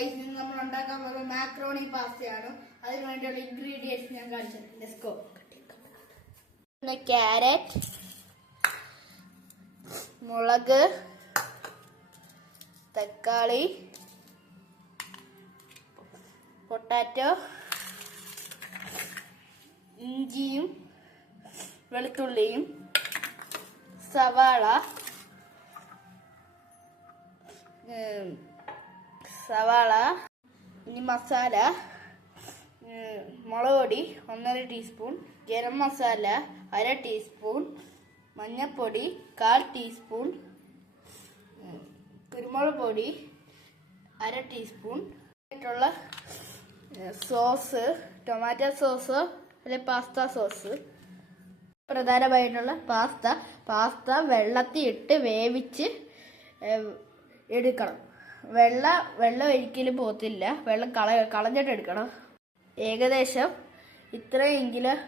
Guys ഇന്ന് നമ്മൾ ഉണ്ടാക്കാൻ പോകുന്ന മാക്രോണി പാസ്തയാണ്. അതിന് വേണ്ടിയുള്ള ഇൻഗ്രീഡിയൻസ് ഞാൻ കാണിച്ചു. Let's go. ക്യാരറ്റ്, മുളക്, തക്കാളി, പൊട്ടാറ്റോ, ഇഞ്ചിയും വെളുത്തുള്ളിയും, സവാള, ഇനി മസാല, മുളക് പൊടി 1.5 ടീസ്പൂൺ, ഗരം മസാല 1/2 ടീസ്പൂൺ, മഞ്ഞൾപ്പൊടി 1/4 ടീസ്പൂൺ, കുരുമുളക് പൊടി 1/2 ടീസ്പൂൺ, ആയിട്ടുള്ള സോസ്, ടൊമാറ്റോ സോസ് അല്ലെങ്കിൽ പാസ്ത സോസ്. പ്രധാനമായിട്ടുള്ള പാസ്ത വെള്ളത്തിൽ ഇട്ട് വേവിച്ച് എടുക്കണം. വെള്ളം ഒരിക്കലും പോത്തില്ല, വെള്ളം കളഞ്ഞിട്ട് എടുക്കണം. ഏകദേശം ഇത്രയെങ്കിലും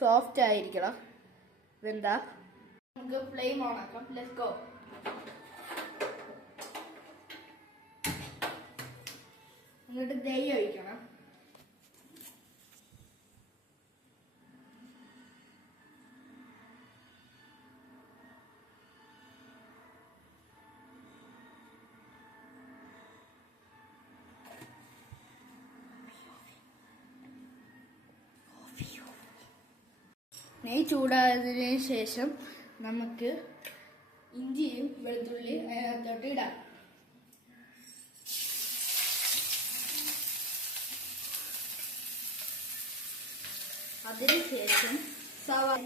സോഫ്റ്റ് ആയിരിക്കണം. ഇതെന്താ, നമുക്ക് ഫ്ലെയിം ഓൺ ആക്കാം. Let's go. എന്നിട്ട് നെയ്യ് ഒഴിക്കണം. നെയ്യ് ചൂടായതിനു ശേഷം നമുക്ക് ഇഞ്ചിയും വെളുത്തുള്ളി അതിനകത്തോട്ട് ഇടാം. അതിനുശേഷം സവാള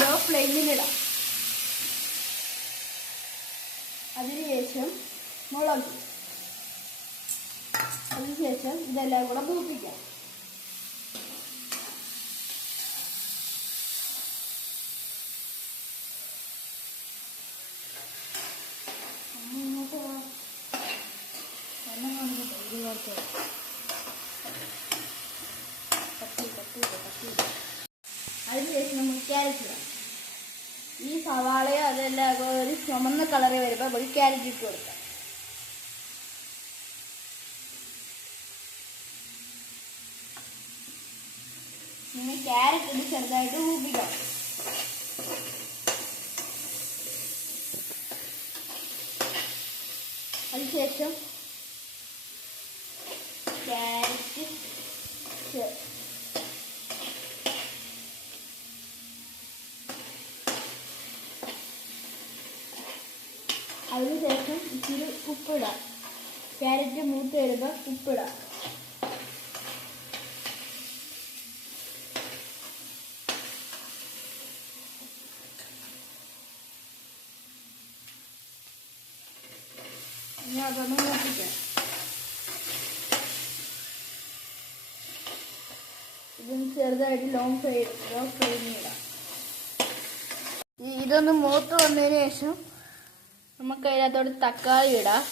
ലോ ഫ്ലെയിമിലിടാം. അതിനുശേഷം മുളക്, അതിനുശേഷം ഇതെല്ലാം കൂടെ മൂപ്പിക്കാം. അതിനുശേഷം നമുക്ക് ക്യാരറ്റ് ഇടാം. ഈ സവാളയോ അതെല്ലാം ഒരു ചുമന്ന കളറ് വരുമ്പോൾ ഒരു ക്യാരറ്റ് ഇട്ട് കൊടുക്കാം. പിന്നെ ക്യാരറ്റ് ഇട്ട് ചെറുതായിട്ട് മൂപ്പിക്കാം. അതിനുശേഷം ക്യാരറ്റ് അതിനുശേഷം ഇച്ചിരി ഉപ്പിടാം. ക്യാരറ്റ് മൂത്ത് വരുമ്പോൾ ഉപ്പിടാം. ഇനി അതൊന്ന് മൂപ്പിക്കാം. ഇതൊന്ന് ചെറുതായിട്ട് ലോ ഫ്ലെയിമിൽ ഇടാം. ഇതൊന്ന് മൂത്ത് വന്നതിന് ശേഷം നമുക്ക് അതിനകത്തോട് തക്കാളി ഇടാം.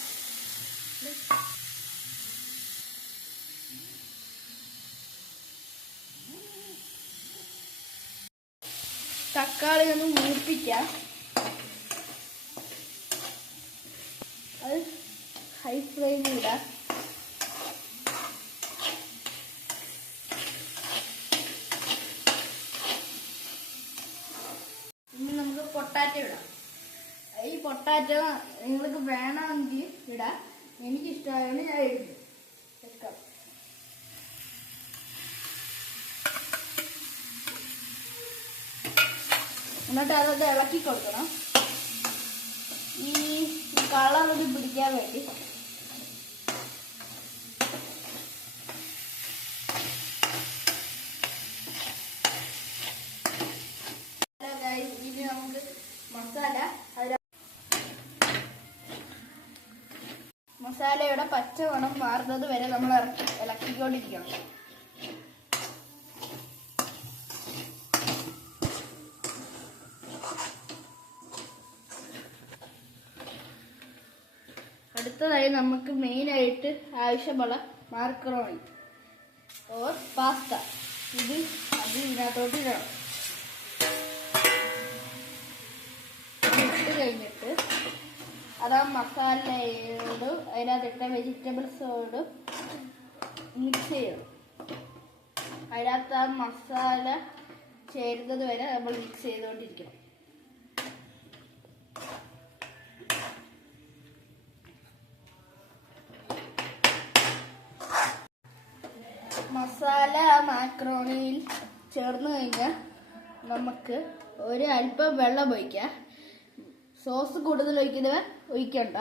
തക്കാളി ഒന്ന് മൂപ്പിക്കാം. അത് ഹൈ ഫ്ലെയിമിൽ ഇടാം. ഇനി നമുക്ക് പൊട്ടാറ്റോ ഇടാം. ഈ പൊട്ടാറ്റോ നിങ്ങൾക്ക് വേണമെങ്കിൽ ഇടാം, എനിക്കിഷ്ടമായതുകൊണ്ട് ഞാൻ ഇടും. എന്നിട്ട് അതൊക്കെ ഇളക്കി കൊടുക്കണം. ഈ കളറൊക്കെ പിടിക്കാൻ വേണ്ടി. ഇനി നമുക്ക് മസാലയുടെ പച്ചമണം മാറുന്നത് വരെ നമ്മൾ ഇളക്കിക്കൊണ്ടിരിക്കണം. അടുത്തതായി നമുക്ക് മെയിനായിട്ട് ആവശ്യമുള്ള മാക്രോണി ഓർ പാസ്ത. ഇത് ഇതിനകത്തോട്ട് ഇടണം. കഴിഞ്ഞിട്ട് അത് ആ മസാലയോട് അതിനകത്തിട്ട വെജിറ്റബിൾസോട് മിക്സ് ചെയ്യണം. അതിനകത്ത് ആ മസാല ചേരുന്നത് വരെ നമ്മൾ മിക്സ് ചെയ്തുകൊണ്ടിരിക്കണം. മസാല മാക്രോണിയിൽ ചേർന്ന് കഴിഞ്ഞാൽ നമുക്ക് ഒരു അല്പം വെള്ളം ഒഴിക്കാം. സോസ് കൂടുതൽ ഒഴിക്കുന്നവർ ഒഴിക്കണ്ട.